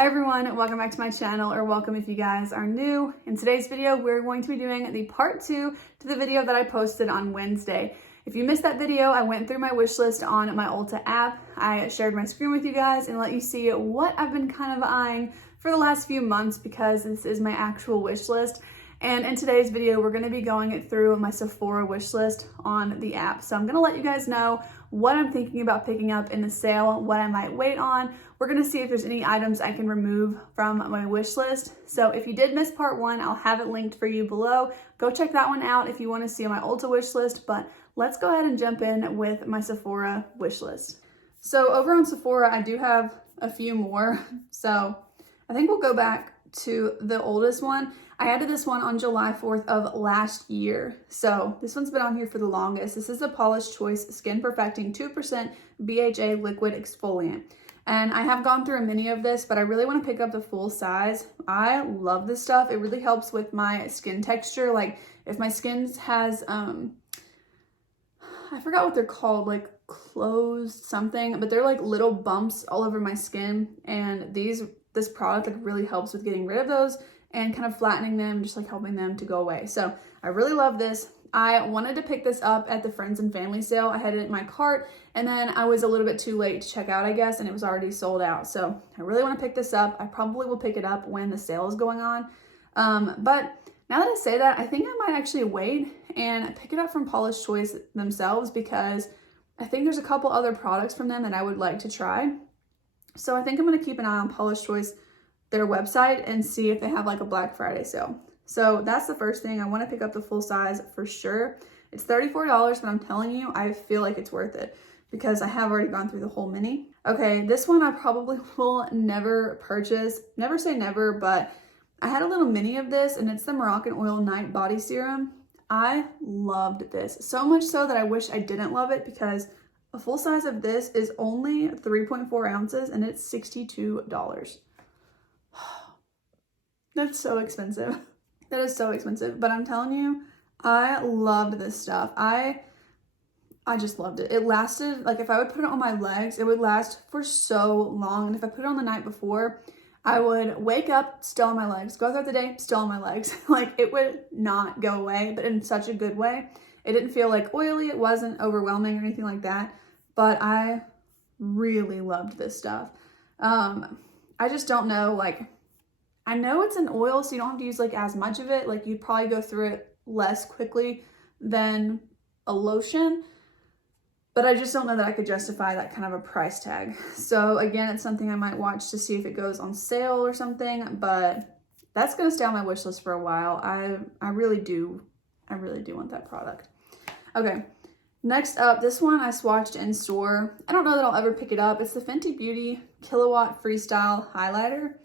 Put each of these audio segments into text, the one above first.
Hi everyone, welcome back to my channel, or welcome if you guys are new. In today's video, we're going to be doing the part 2 to the video that I posted on Wednesday. If you missed that video, I went through my wish list on my Ulta app. I shared my screen with you guys and let you see what I've been kind of eyeing for the last few months because this is my actual wish list. And in today's video, we're going to be going through my Sephora wish list on the app. So I'm going to let you guys know what I'm thinking about picking up in the sale, what I might wait on. We're going to see if there's any items I can remove from my wish list. So if you did miss part 1, I'll have it linked for you below. Go check that one out if you want to see my Ulta wish list. But let's go ahead and jump in with my Sephora wish list. So over on Sephora, I do have a few more. So I think we'll go back to the oldest one. I added this one on July 4th of last year. So this one's been on here for the longest. This is the Paula's Choice Skin Perfecting 2% BHA Liquid Exfoliant. And I have gone through a mini of this, but I really want to pick up the full size. I love this stuff. It really helps with my skin texture. Like if my skin has, I forgot what they're called, like closed something, but they're like little bumps all over my skin. And this product like really helps with getting rid of those and kind of flattening them, just like helping them to go away. So I really love this. I wanted to pick this up at the friends and family sale. I had it in my cart and then I was a little bit too late to check out, I guess, and it was already sold out. So I really want to pick this up. I probably will pick it up when the sale is going on. But now that I say that, I think I might actually wait and pick it up from Paula's Choice themselves because I think there's a couple other products from them that I would like to try. So I think I'm going to keep an eye on Paula's Choice, their website, and see if they have like a Black Friday sale. So that's the first thing. I want to pick up the full size for sure. It's $34, but I'm telling you, I feel like it's worth it because I have already gone through the whole mini. Okay, this one I probably will never purchase. Never say never, but I had a little mini of this and it's the Moroccan Oil Night Body Serum. I loved this so much so that I wish I didn't love it because a full size of this is only 3.4 ounces and it's $62. That's so expensive. That is so expensive, but I'm telling you, I loved this stuff. I just loved it. It lasted, like if I would put it on my legs, it would last for so long. And if I put it on the night before, I would wake up still on my legs, go throughout the day, still on my legs. Like it would not go away, but in such a good way. It didn't feel like oily. It wasn't overwhelming or anything like that, but I really loved this stuff. I just don't know, like, I know it's an oil, so you don't have to use like as much of it. Like you'd probably go through it less quickly than a lotion, but I just don't know that I could justify that kind of a price tag. So again, it's something I might watch to see if it goes on sale or something, but that's going to stay on my wish list for a while. I really do want that product. Okay. Next up, this one I swatched in store. I don't know that I'll ever pick it up. It's the Fenty Beauty Kilowatt Freestyle Highlighter.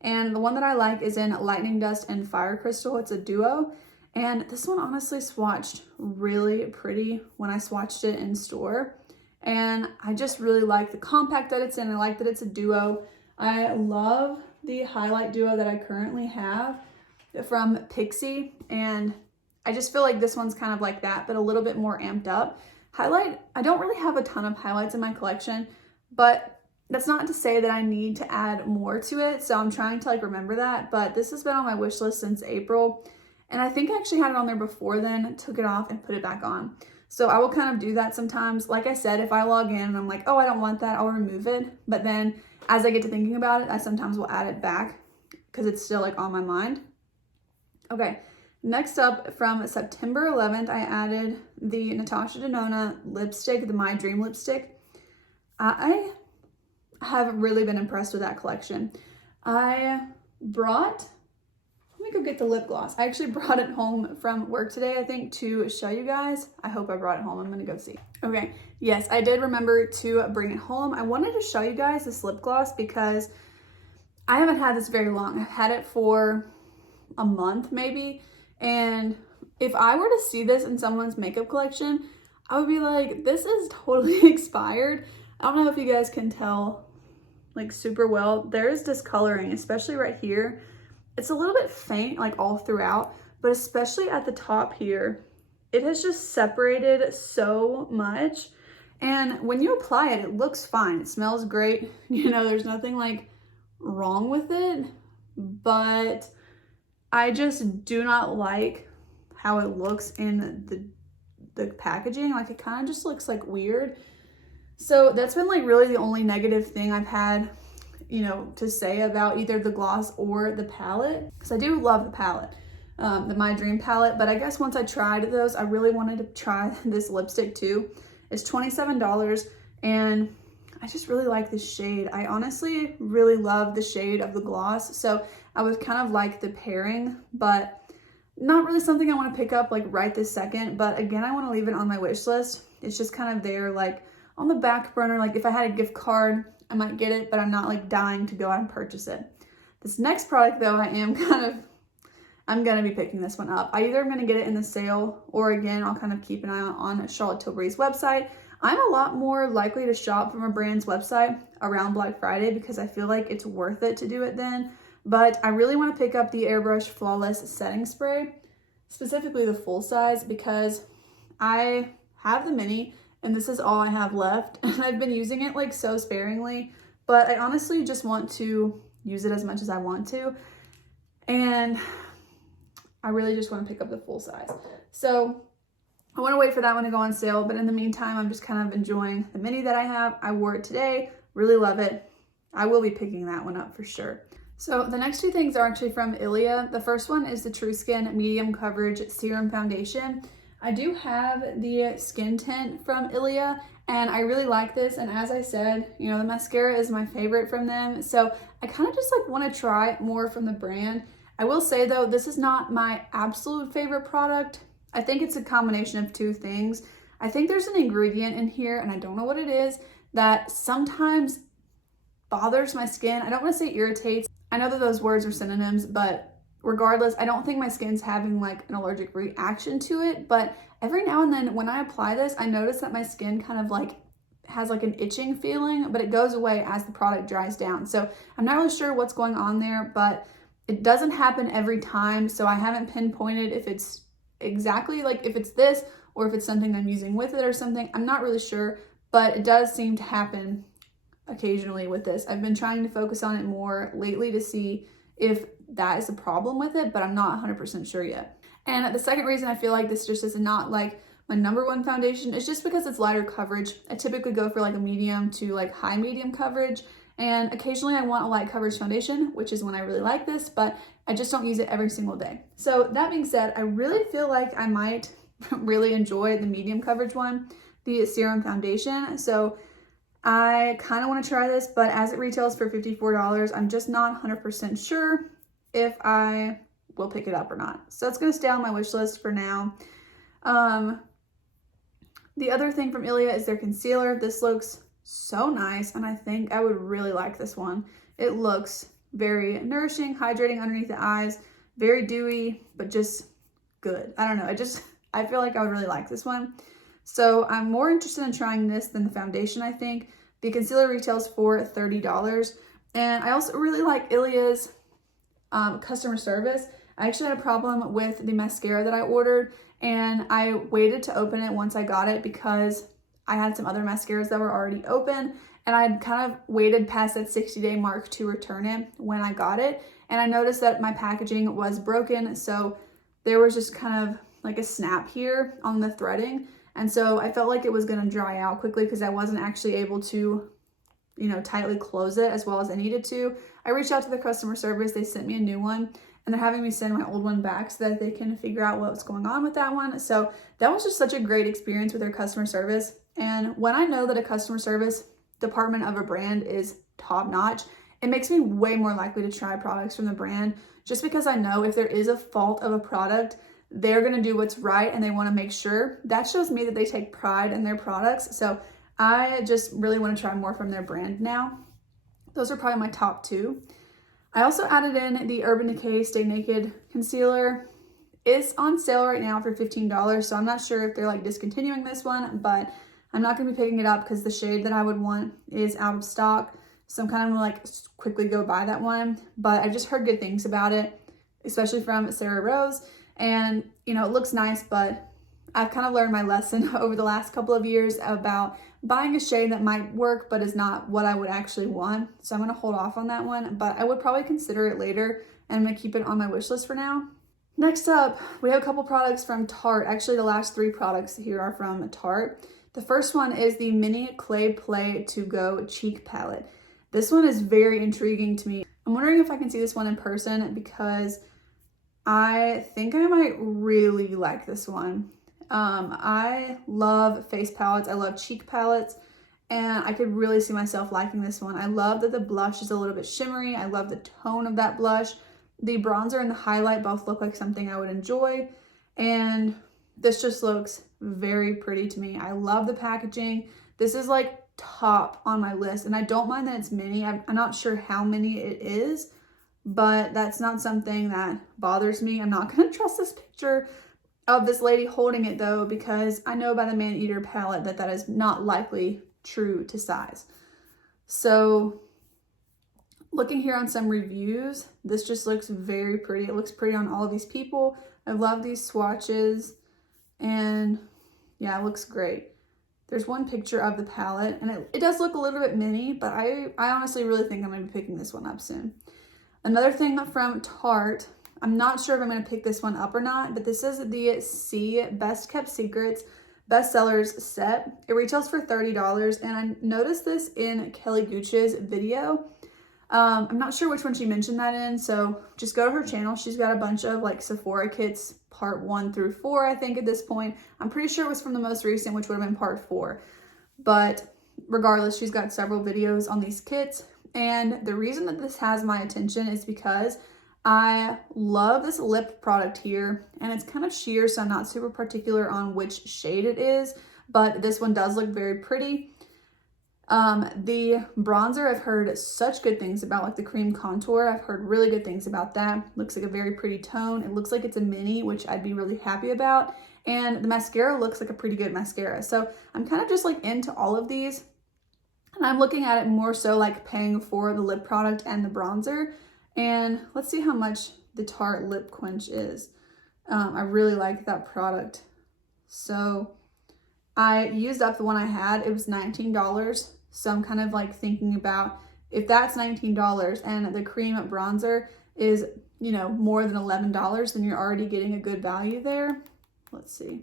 And the one that I like is in Lightning Dust and Fire Crystal. It's a duo. And this one honestly swatched really pretty when I swatched it in store. And I just really like the compact that it's in. I like that it's a duo. I love the highlight duo that I currently have from Pixi. And I just feel like this one's kind of like that, but a little bit more amped up. Highlight, I don't really have a ton of highlights in my collection, but that's not to say that I need to add more to it. So I'm trying to like remember that, but this has been on my wish list since April. And I think I actually had it on there before then, took it off and put it back on. So I will kind of do that sometimes. Like I said, if I log in and I'm like, oh, I don't want that, I'll remove it. But then as I get to thinking about it, I sometimes will add it back because it's still like on my mind. Okay. Next up, from September 11th, I added the Natasha Denona lipstick, the My Dream lipstick. I have really been impressed with that collection. Let me go get the lip gloss. I actually brought it home from work today, I think, to show you guys. I hope I brought it home. I'm gonna go see. Okay, yes, I did remember to bring it home. I wanted to show you guys this lip gloss because I haven't had this very long. I've had it for a month maybe. And if I were to see this in someone's makeup collection, I would be like, this is totally expired. I don't know if you guys can tell like super well. There is discoloring, especially right here. It's a little bit faint like all throughout, but especially at the top here, it has just separated so much. And when you apply it, it looks fine. It smells great. You know, there's nothing like wrong with it, but I just do not like how it looks in the packaging. Like it kind of just looks like weird. So that's been like really the only negative thing I've had, you know, to say about either the gloss or the palette, because I do love the palette, the My Dream palette. But I guess once I tried those, I really wanted to try this lipstick too. It's $27 and I just really like this shade. I honestly really love the shade of the gloss, so I would kind of like the pairing, but not really something I want to pick up like right this second. But again, I want to leave it on my wish list. It's just kind of there like on the back burner. Like if I had a gift card, I might get it, but I'm not like dying to go out and purchase it. This next product though, I'm gonna be picking this one up. I either am gonna get it in the sale, or again, I'll kind of keep an eye on Charlotte Tilbury's website. I'm a lot more likely to shop from a brand's website around Black Friday because I feel like it's worth it to do it then. But I really want to pick up the Airbrush Flawless Setting Spray, specifically the full size, because I have the mini and this is all I have left. And I've been using it like so sparingly, but I honestly just want to use it as much as I want to. And I really just want to pick up the full size. So I want to wait for that one to go on sale, but in the meantime, I'm just kind of enjoying the mini that I have. I wore it today, really love it. I will be picking that one up for sure. So the next two things are actually from Ilia. The first one is the True Skin Medium Coverage Serum Foundation. I do have the skin tint from Ilia and I really like this. And as I said, you know, the mascara is my favorite from them. So I kind of just like want to try more from the brand. I will say though, this is not my absolute favorite product. I think it's a combination of two things. I think there's an ingredient in here, and I don't know what it is, that sometimes bothers my skin. I don't want to say irritates. I know that those words are synonyms, but regardless, I don't think my skin's having like an allergic reaction to it. But every now and then when I apply this, I notice that my skin kind of like has like an itching feeling, but it goes away as the product dries down. So I'm not really sure what's going on there, but it doesn't happen every time. So I haven't pinpointed if it's exactly like if it's this or if it's something I'm using with it or something. I'm not really sure, but it does seem to happen occasionally with this. I've been trying to focus on it more lately to see if that is a problem with it, but I'm not 100% sure yet. And the second reason I feel like this just is not like my number one foundation is just because it's lighter coverage. I typically go for like a medium to like high medium coverage, and occasionally I want a light coverage foundation, which is when I really like this, but I just don't use it every single day. So that being said, I really feel like I might really enjoy the medium coverage one, the serum foundation. So I kind of want to try this, but as it retails for $54, I'm just not 100% sure if I will pick it up or not. So it's going to stay on my wish list for now. The other thing from Ilia is their concealer. This looks so nice, and I think I would really like this one. It looks very nourishing, hydrating underneath the eyes, very dewy, but just good. I don't know. I feel like I would really like this one. So I'm more interested in trying this than the foundation, I think. The concealer retails for $30. And I also really like Ilia's customer service. I actually had a problem with the mascara that I ordered, and I waited to open it once I got it because I had some other mascaras that were already open, and I had kind of waited past that 60-day mark to return it when I got it. And I noticed that my packaging was broken, so there was just kind of like a snap here on the threading. And so I felt like it was gonna dry out quickly because I wasn't actually able to, you know, tightly close it as well as I needed to. I reached out to the customer service, they sent me a new one, and they're having me send my old one back so that they can figure out what's going on with that one. So that was just such a great experience with their customer service. And when I know that a customer service department of a brand is top notch, it makes me way more likely to try products from the brand, just because I know if there is a fault of a product, they're gonna do what's right and they wanna make sure. That shows me that they take pride in their products. So I just really wanna try more from their brand now. Those are probably my top two. I also added in the Urban Decay Stay Naked Concealer. It's on sale right now for $15, so I'm not sure if they're like discontinuing this one, but I'm not gonna be picking it up because the shade that I would want is out of stock. So I'm kind of gonna like quickly go buy that one, but I just heard good things about it, especially from Sarah Rose. And you know, it looks nice, but I've kind of learned my lesson over the last couple of years about buying a shade that might work but is not what I would actually want. So I'm going to hold off on that one, but I would probably consider it later, and I'm going to keep it on my wish list for now. Next up, we have a couple products from Tarte. Actually, the last 3 products here are from Tarte. The first one is the Mini Clay Play To Go Cheek Palette. This one is very intriguing to me. I'm wondering if I can see this one in person because I think I might really like this one. I love face palettes. I love cheek palettes, and I could really see myself liking this one. I love that the blush is a little bit shimmery. I love the tone of that blush. The bronzer and the highlight both look like something I would enjoy, and this just looks very pretty to me. I love the packaging. This is like top on my list, and I don't mind that it's mini. I'm not sure how many it is, but that's not something that bothers me. I'm not going to trust this picture of this lady holding it though, because I know by the Maneater palette that is not likely true to size. So looking here on some reviews, this just looks very pretty. It looks pretty on all of these people. I love these swatches, and yeah, it looks great. There's one picture of the palette, and it does look a little bit mini, but I honestly really think I'm going to be picking this one up soon. Another thing from Tarte, I'm not sure if I'm going to pick this one up or not, but this is the C Best Kept Secrets Bestsellers set. It retails for $30, and I noticed this in Kelly Gooch's video. I'm not sure which one she mentioned that in, so just go to her channel. She's got a bunch of like Sephora kits, part 1 through 4, I think at this point. I'm pretty sure it was from the most recent, which would have been part 4. But regardless, she's got several videos on these kits. And the reason that this has my attention is because I love this lip product here, and it's kind of sheer, so I'm not super particular on which shade it is, but this one does look very pretty. The bronzer, I've heard such good things about, like the cream contour. I've heard really good things about that. Looks like a very pretty tone. It looks like it's a mini, which I'd be really happy about. And the mascara looks like a pretty good mascara. So I'm kind of just like into all of these, and I'm looking at it more so like paying for the lip product and the bronzer. And let's see how much the Tarte Lip Quench is. I really like that product. So I used up the one I had. It was $19. So I'm kind of like thinking about, if that's $19 and the cream bronzer is, you know, more than $11, then you're already getting a good value there. Let's see.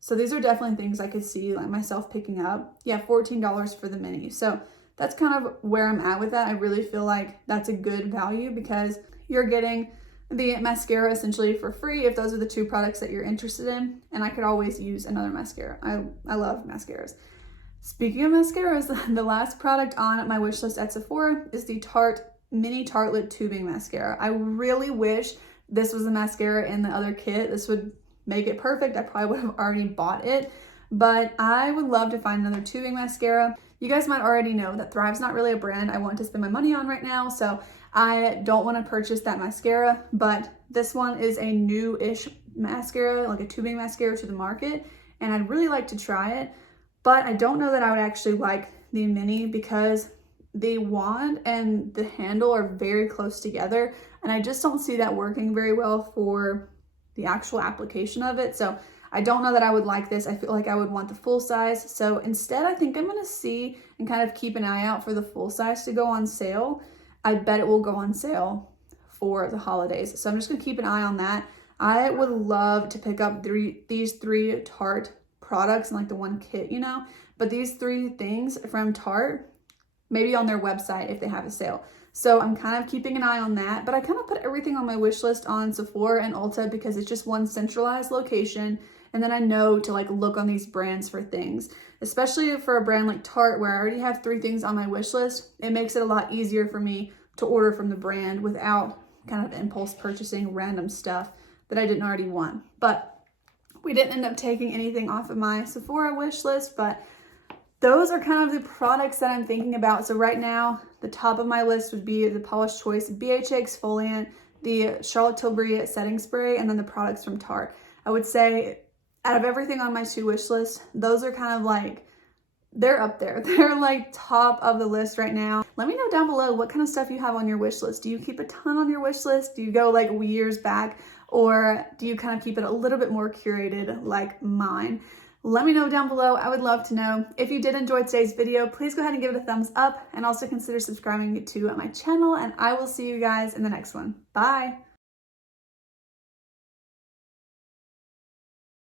So these are definitely things I could see like myself picking up. Yeah, $14 for the mini. So that's kind of where I'm at with that. I really feel like that's a good value because you're getting the mascara essentially for free if those are the 2 products that you're interested in. And I could always use another mascara. I love mascaras. Speaking of mascaras, the last product on my wish list at Sephora is the Tarte Mini Tartelette Tubing Mascara. I really wish this was a mascara in the other kit. This would make it perfect. I probably would have already bought it, but I would love to find another tubing mascara. You guys might already know that Thrive's not really a brand I want to spend my money on right now, so I don't want to purchase that mascara, but this one is a new-ish mascara, like a tubing mascara to the market, and I'd really like to try it, but I don't know that I would actually like the mini because the wand and the handle are very close together, and I just don't see that working very well for the actual application of it. So I don't know that I would like this. I feel like I would want the full size. So instead, I think I'm going to see and kind of keep an eye out for the full size to go on sale. I bet it will go on sale for the holidays. So I'm just going to keep an eye on that. I would love to pick up these 3 Tarte products in like the one kit, you know, but these 3 things from Tarte, maybe on their website if they have a sale. So I'm kind of keeping an eye on that, but I kind of put everything on my wish list on Sephora and Ulta because it's just one centralized location. And then I know to like look on these brands for things, especially for a brand like Tarte where I already have 3 things on my wish list. It makes it a lot easier for me to order from the brand without kind of impulse purchasing random stuff that I didn't already want. But we didn't end up taking anything off of my Sephora wish list, but those are kind of the products that I'm thinking about. So right now, the top of my list would be the Paula's Choice BHA Exfoliant, the Charlotte Tilbury Setting Spray, and then the products from Tarte. I would say out of everything on my to wish list, those are kind of like, they're up there. They're like top of the list right now. Let me know down below what kind of stuff you have on your wish list. Do you keep a ton on your wish list? Do you go like years back? Or do you kind of keep it a little bit more curated like mine? Let me know down below. I would love to know. If you did enjoy today's video, please go ahead and give it a thumbs up and also consider subscribing to my channel, and I will see you guys in the next one. Bye.